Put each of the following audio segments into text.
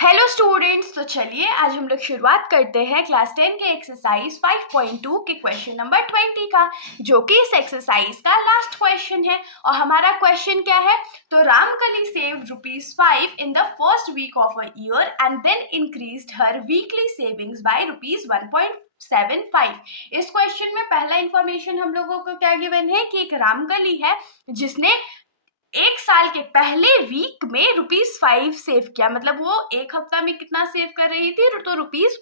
Hello students, तो चलिए आज हम लोग शुरुआत करते हैं क्लास 10 के एक्सरसाइज 5.2 के क्वेश्चन नंबर 20 का, जो कि इस एक्सरसाइज का लास्ट क्वेश्चन है। और हमारा क्वेश्चन क्या है? तो Ramkali saved ₹5 in the first week of a year and then increased her weekly savings by ₹1.75। इस क्वेश्चन में पहला इंफॉर्मेशन हम लोगों को क्या गिवन है कि एक रामकली है जिसने एक साल के पहले वीक में ₹5 सेव किया। मतलब वो एक हफ्ता में कितना सेव कर रही थी, तो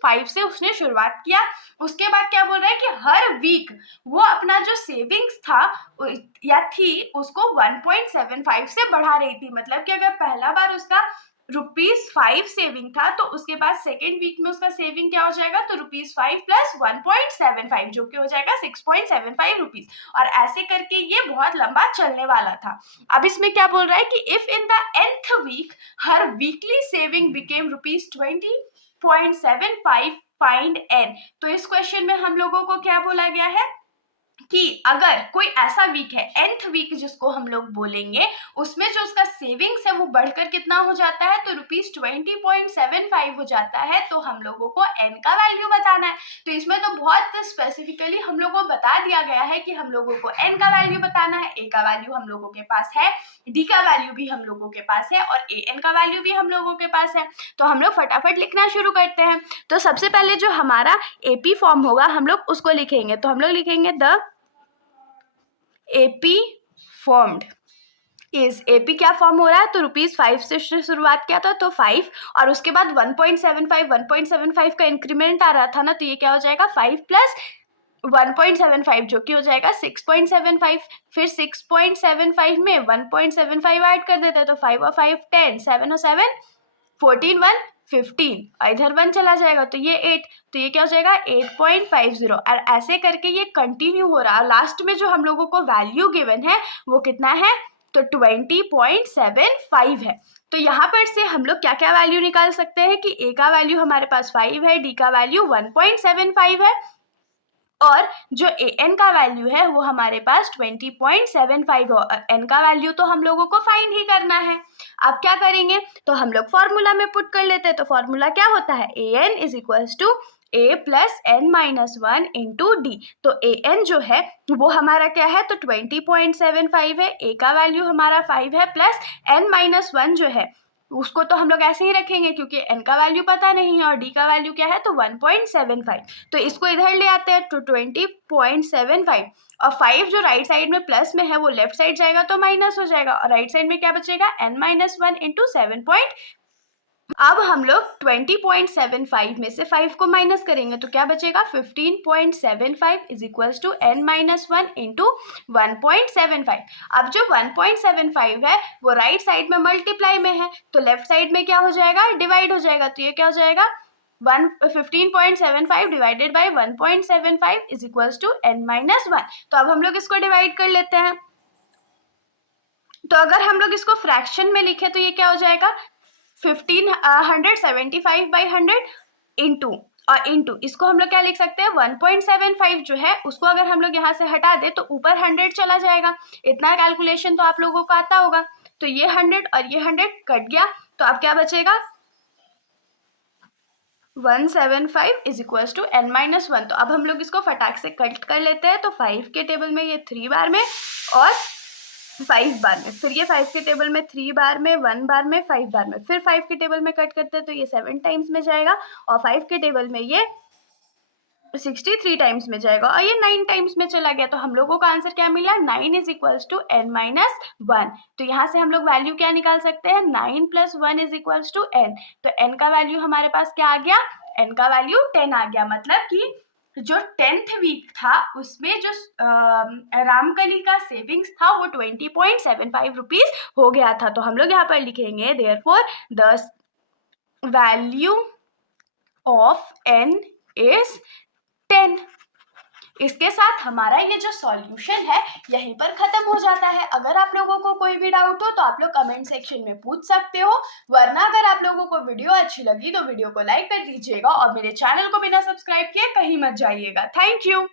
₹5 से उसने शुरुआत किया। उसके बाद क्या बोल रहा है कि हर वीक वो अपना जो सेविंग्स था या थी उसको 1.75 से बढ़ा रही थी। मतलब कि अगर पहला बार उसका ₹5 सेविंग था तो उसके बाद सेकेंड वीक में उसका सेविंग क्या हो जाएगा, तो ₹5 प्लस 1.75 जो कि हो जाएगा ₹6.75। और ऐसे करके ये बहुत लंबा चलने वाला था। अब इसमें क्या बोल रहा है कि if in the nth week her weekly saving became ₹20.75 find n। तो इस क्वेश्चन में हम लोगों को क्या बोला गया है कि अगर कोई ऐसा वीक है, nth वीक जिसको हम लोग बोलेंगे, उसमें जो उसका सेविंग्स है वो बढ़कर कितना हो जाता है, तो ₹20.75 हो जाता है। तो हम लोगों को n का वैल्यू बताना है। तो इसमें तो बहुत स्पेसिफिकली हम लोगों को बता दिया गया है कि हम लोगों को n का वैल्यू बताना है, a का वैल्यू हम लोगों के पास है, d का वैल्यू भी हम लोगों के पास है और an का वैल्यू भी हम लोगों के पास है। तो हम लोग फटाफट लिखना शुरू करते हैं। तो सबसे पहले जो हमारा AP फॉर्म होगा हम लोग उसको लिखेंगे। तो हम लोग लिखेंगे the AP formed is. AP क्या फॉर्म हो रहा है, तो ₹5 से शुरुआत किया था तो 5 और उसके बाद 1.75 का इंक्रीमेंट आ रहा था ना, तो ये क्या हो जाएगा 5 प्लस 1.75 जो कि हो जाएगा 6.75। फिर 6.75 में 1.75 ऐड कर देते हैं तो 5 और 5 10, 7 और 7 14, 1 15 इधर 1 चला जाएगा तो ये 8, तो ये क्या हो जाएगा 8.50। और ऐसे करके ये कंटिन्यू हो रहा है। लास्ट में जो हम लोगों को वैल्यू गिवन है वो कितना है, तो 20.75 है। तो यहाँ पर से हम लोग क्या क्या वैल्यू निकाल सकते हैं कि a का वैल्यू हमारे पास 5 है, d का वैल्यू 1.75 है और जो an का वैल्यू है वो हमारे पास 20.75 हो। n का वैल्यू तो हम लोगों को फाइंड ही करना है। अब क्या करेंगे, तो हम लोग फॉर्मूला में पुट कर लेते हैं। तो फॉर्मूला क्या होता है, an is equals to a plus n-1 into d. तो an जो है वो हमारा क्या है, तो 20.75 है, a का वैल्यू हमारा 5 है प्लस n-1 जो है उसको तो हम लोग ऐसे ही रखेंगे क्योंकि n का वैल्यू पता नहीं है और d का वैल्यू क्या है, तो 1.75। तो इसको इधर ले आते हैं तो 20.75 और 5 जो राइट साइड में प्लस में है वो लेफ्ट साइड जाएगा तो माइनस हो जाएगा और राइट साइड में क्या बचेगा n-1 इंटू 7। अब हम लोग 20.75 में से 5 को माइनस करेंगे तो क्या बचेगा 15.75 is equals to n-1 into 1.75। अब जो 1.75 है वो राइट साइड में मल्टीप्लाई में है तो लेफ्ट साइड में क्या हो जाएगा, डिवाइड हो जाएगा। तो ये क्या हो जाएगा 15.75 divided by 1.75 is equals to n-1। तो अब हम लोग इसको डिवाइड कर लेते हैं। तो अगर हम लोग इसको फ्रैक्शन में लिखे तो ये क्या हो जाएगा 175/100 इंटू और इंटू इसको हम लोग क्या लिख सकते हैं 1.75 जो है उसको अगर हम लोग यहाँ से हटा दे तो ऊपर 100 चला जाएगा। इतना कैलकुलेशन तो आप लोगों को आता होगा। तो ये 100 और ये 100 कट गया तो अब क्या बचेगा 175 इज इक्वल्स टू n-1। तो अब हम लोग इसको फटाक से कट कर लेते हैं। तो 5 के टेबल में ये 3 बार में और 5 बार में, फिर ये 5 के टेबल में 3 बार में, 1 बार में, 5 बार में, फिर 5 के टेबल में कट करते हैं तो ये 7 टाइम्स में जाएगा और 5 के टेबल में ये 63 टाइम्स में जाएगा और ये 9 टाइम्स में चला गया। तो हम लोगों का आंसर क्या मिला 9 इज इक्वल्स टू n-1। तो यहाँ से हम लोग वैल्यू क्या निकाल सकते हैं 9 plus 1 is equals to n। तो n का वैल्यू हमारे पास क्या आ गया, n का वैल्यू 10 आ गया। मतलब कि जो 10th वीक था उसमें जो रामकली का सेविंग्स था वो 20.75 रुपीज हो गया था। तो हम लोग यहाँ पर लिखेंगे therefore the value of n is 10। इसके साथ हमारा ये जो सॉल्यूशन है यहीं पर खत्म हो जाता है। अगर आप लोगों को कोई भी डाउट हो तो आप लोग कमेंट सेक्शन में पूछ सकते हो, वरना अगर आप लोगों को वीडियो अच्छी लगी तो वीडियो को लाइक कर दीजिएगा और मेरे चैनल को बिना सब्सक्राइब किए कहीं मत जाइएगा। Thank you.